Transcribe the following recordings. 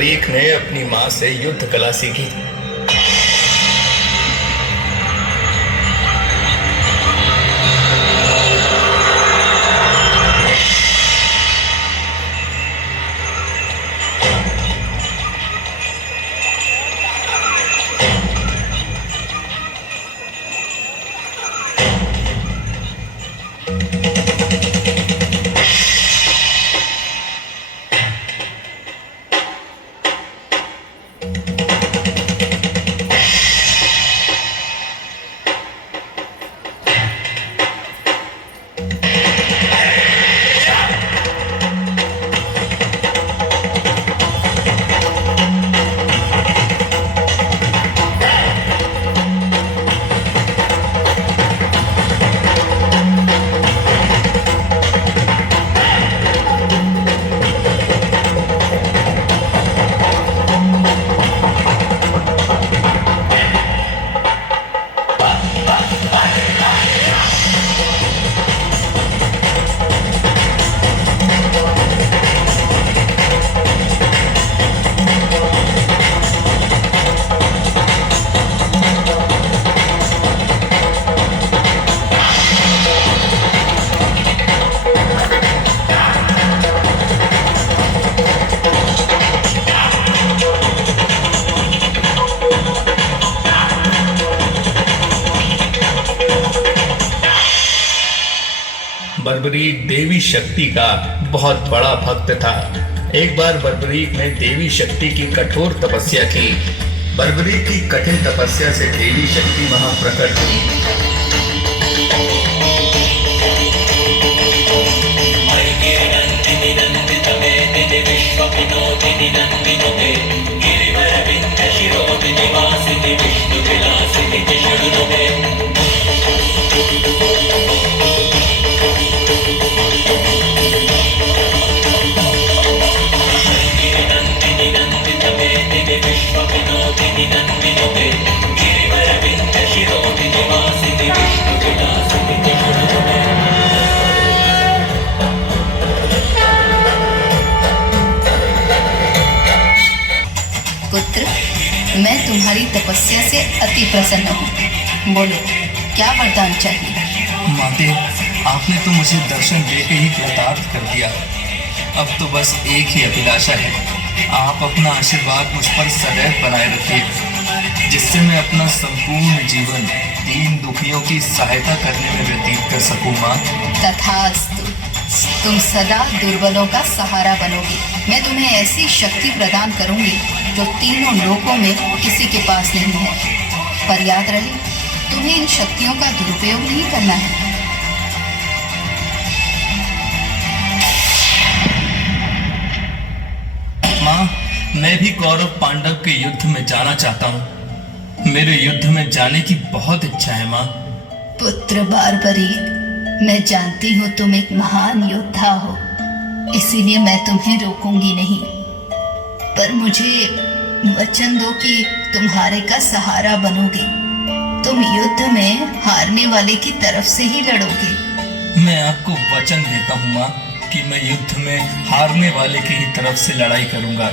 बर्बरीक ने अपनी माँ से युद्ध कला सीखी थी। बर्बरीक देवी शक्ति का बहुत बड़ा भक्त था। एक बार बर्बरीक ने देवी शक्ति की कठोर तपस्या की। बर्बरीक की कठिन तपस्या से देवी शक्ति वहां प्रकट हुई। पुत्र, मैं तुम्हारी तपस्या से अति प्रसन्न हूँ। बोलो, क्या वरदान चाहिए? माते, आपने तो मुझे दर्शन देके ही कृतार्थ कर दिया। अब तो बस एक ही अभिलाषा है, आप अपना आशीर्वाद मुझ पर सदैव बनाए रखिए, जिससे मैं अपना संपूर्ण जीवन दीन दुखियों की सहायता करने में व्यतीत कर सकूं। माँ, तथास्तु। तुम सदा दुर्बलों का सहारा बनोगे। मैं तुम्हें ऐसी शक्ति प्रदान करूंगी जो तीनों लोकों में किसी के पास नहीं है। पर याद रहे, तुम्हें इन शक्तियों का दुरुपयोग नहीं करना है। माँ, मैं भी कौरव पांडव के युद्ध में जाना चाहता हूँ। मेरे युद्ध में जाने की बहुत इच्छा है माँ। पुत्र बारबरीक, मैं जानती हूँ तुम एक महान योद्धा हो, इसीलिए मैं तुम्हें रोकूंगी नहीं। पर मुझे वचन दो कि तुम्हारे का सहारा बनोगे। तुम युद्ध में हारने वाले की तरफ से ही लड़ोगे। मैं आपको वचन देता हूँ माँ कि मैं युद्ध में हारने वाले की ही तरफ से लड़ाई करूंगा।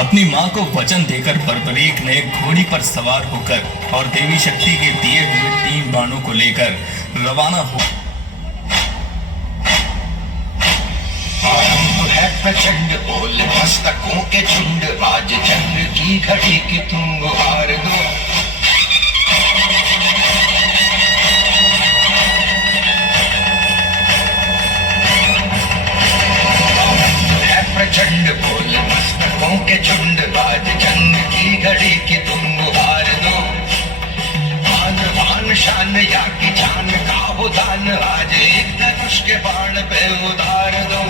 अपनी माँ को वचन देकर बर्बरीक ने घोड़ी पर सवार होकर और देवी शक्ति के दिए हुए 3 बाणों को लेकर रवाना हो। प्रचंड बोल मस्तकों के झुंड, आज चंद्र की घड़ी की तुम गुहार दो। प्रचंड बोल मस्तकों के झुंड, आज चंद्र की घड़ी की तुम गुहार दो। आन बान शान या की जान का वो दान, आज एक धनुष के बाण पे उतार दो।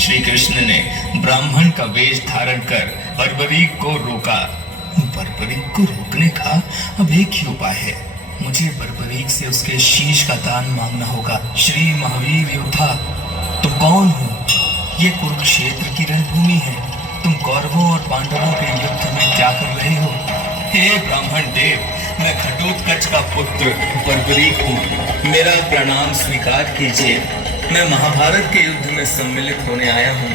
श्री कृष्ण ने ब्राह्मण का वेश धारण कर बर्बरीक को रोका। बर्बरीक को रोकने का अब एक ही उपाय है, मुझे बर्बरीक से उसके शीश का दान मांगना होगा। श्री महावीर योद्धा, तुम कौन हो? ये कुरुक्षेत्र की रणभूमि है। तुम कौरवों और पांडवों के युद्ध में क्या कर रहे हो? हे ब्राह्मण देव, मैं घटोत्कच का पुत्र बर्बरीक हूँ, मेरा प्रणाम स्वीकार कीजिए। मैं महाभारत के युद्ध में सम्मिलित होने आया हूँ।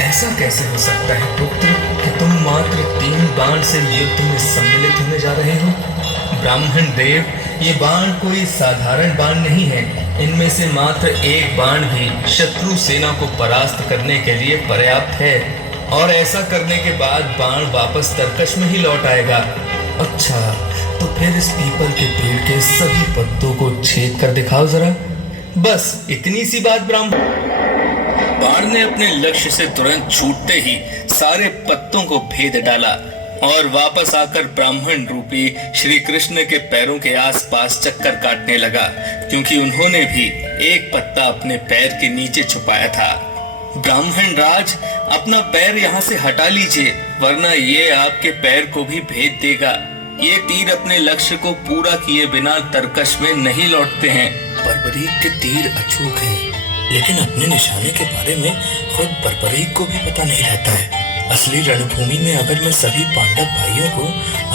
ऐसा कैसे हो सकता है पुत्र कि तुम मात्र 3 बाण से युद्ध में सम्मिलित होने जा रहे हो? ब्राह्मण देव, ये बाण कोई साधारण बाण नहीं है। इनमें से मात्र एक बाण भी शत्रु सेना को परास्त करने के लिए पर्याप्त है, और ऐसा करने के बाद बाण वापस तरकश में ही लौट आएगा। अच्छा, तो फिर इस पीपल के पेड़ के सभी पत्तों को छेद कर दिखाओ जरा। बस इतनी सी बात। ब्राह्मण बाण ने अपने लक्ष्य से तुरंत छूटते ही सारे पत्तों को भेद डाला और वापस आकर ब्राह्मण रूपी श्री कृष्ण के पैरों के आसपास चक्कर काटने लगा, क्योंकि उन्होंने भी एक पत्ता अपने पैर के नीचे छुपाया था। ब्राह्मण राज, अपना पैर यहाँ से हटा लीजिए, वरना ये आपके पैर को भी भेद देगा। ये तीर अपने लक्ष्य को पूरा किए बिना तरकश में नहीं लौटते हैं। बर्बरीक के तीर अचूक हैं, लेकिन अपने निशाने के बारे में खुद बर्बरीक को भी पता नहीं रहता है। असली रणभूमि में अगर मैं सभी पांडव भाइयों को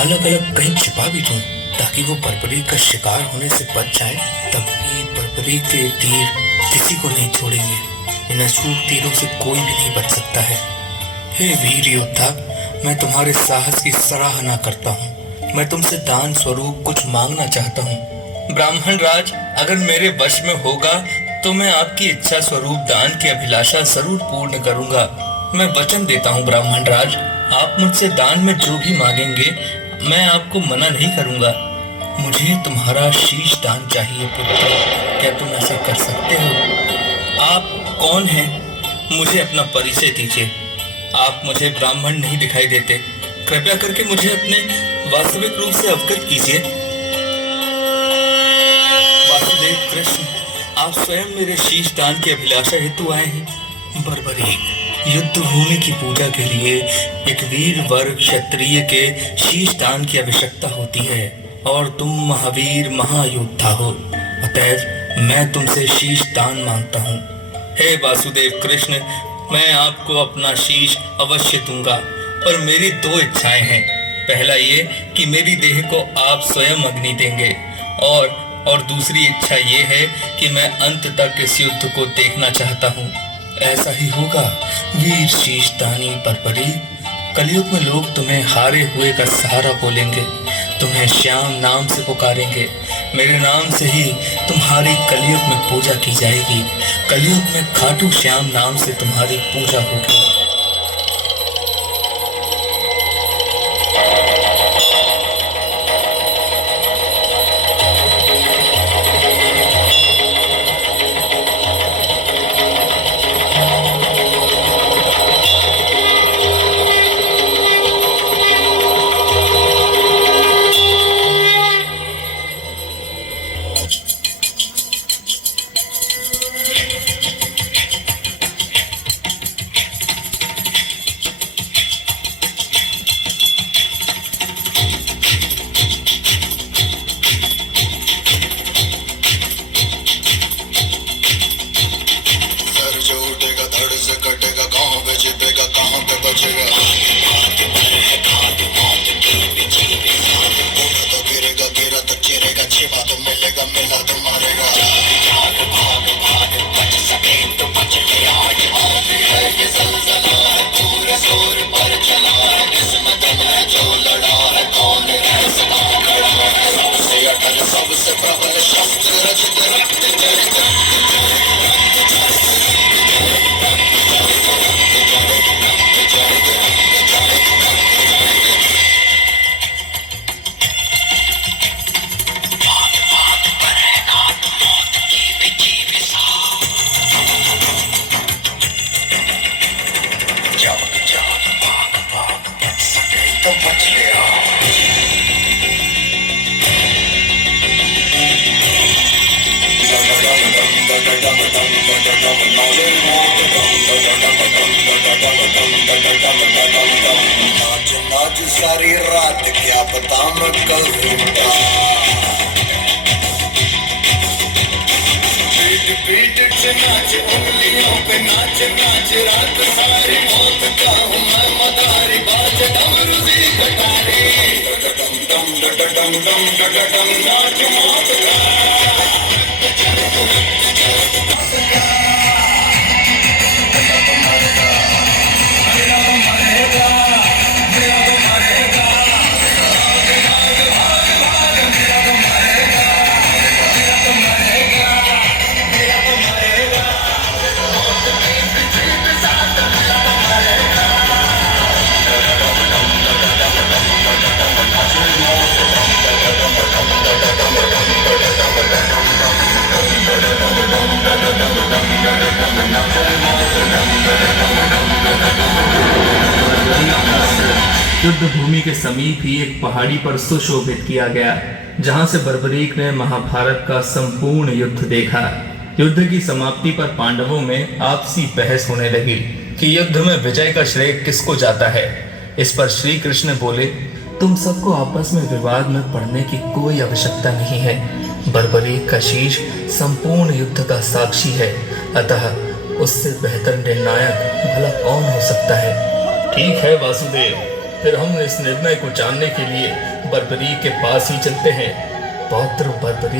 अलग अलग कहीं छिपा भी दूं, ताकि वो बर्बरीक का शिकार होने से बच जाए, तब भी बर्बरीक के तीर किसी को नहीं छोड़ेंगे। इन अचूक तीरों से कोई भी नहीं बच सकता है। हे वीर योद्धा, मैं तुम्हारे साहस की सराहना करता हूँ। मैं तुमसे दान स्वरूप कुछ मांगना चाहता हूँ। ब्राह्मण राज, अगर मेरे वश में होगा तो मैं आपकी इच्छा स्वरूप दान की अभिलाषा जरूर पूर्ण करूंगा। मैं वचन देता हूँ ब्राह्मण राज, आप मुझसे दान में जो भी मांगेंगे मैं आपको मना नहीं करूंगा। मुझे तुम्हारा शीश दान चाहिए पुत्र, क्या तुम ऐसा कर सकते हो? आप कौन हैं? मुझे अपना परिचय दीजिए। आप मुझे ब्राह्मण नहीं दिखाई देते, कृपया करके मुझे अपने वास्तविक रूप से अवगत कीजिए। वासुदेव कृष्ण, आप स्वयं मेरे शीश दान की अभिलाषा हेतु आए हैं। बर्बरीक, युद्ध भूमि की पूजा के लिए एक वीर वर्ग क्षत्रिय के शीश दान की आवश्यकता होती है, और तुम महावीर महायोद्धा हो, अतएव मैं तुमसे शीश दान मांगता हूँ। हे वासुदेव कृष्ण, मैं आपको अपना शीश अवश्य दूंगा, पर मेरी 2 इच्छाएं हैं। पहला ये कि मेरी देह को आप स्वयं अग्नि देंगे, और दूसरी इच्छा ये है कि मैं अंत तक इस युद्ध को देखना चाहता हूँ। ऐसा ही होगा वीर शीश दानी बर्बरीक। कलयुग में लोग तुम्हें हारे हुए का सहारा बोलेंगे, तुम्हें श्याम नाम से पुकारेंगे। मेरे नाम से ही तुम्हारी कलयुग में पूजा की जाएगी। कलयुग में खाटू श्याम नाम से तुम्हारी पूजा होगी। आज सारी रात क्या पता मैं कल रूठा। पीट पीट से नाच, उंगलियों पे नाच नाच, रात सारी मौत का हूँ मैं मदारी, बाज डमरू सी कटारी, डम डम डम डम डम डम नाच मौत का। युद्ध भूमि के समीप ही एक पहाड़ी पर सुशोभित किया गया, जहां से बर्बरीक ने महाभारत का संपूर्ण युद्ध देखा। युद्ध की समाप्ति पर पांडवों में आपसी बहस होने लगी कि युद्ध में विजय का श्रेय किसको जाता है। इस पर श्री कृष्ण बोले, तुम सबको आपस में विवाद में पड़ने की कोई आवश्यकता नहीं है। बर्बरीक का शीश संपूर्ण युद्ध का साक्षी है, अतः उससे बेहतर निर्णायक भला कौन हो सकता है। ठीक है वासुदेव, फिर हम इस निर्णय को जानने के लिए बर्बरीक के पास ही चलते हैं। पौत्र बर्बरीक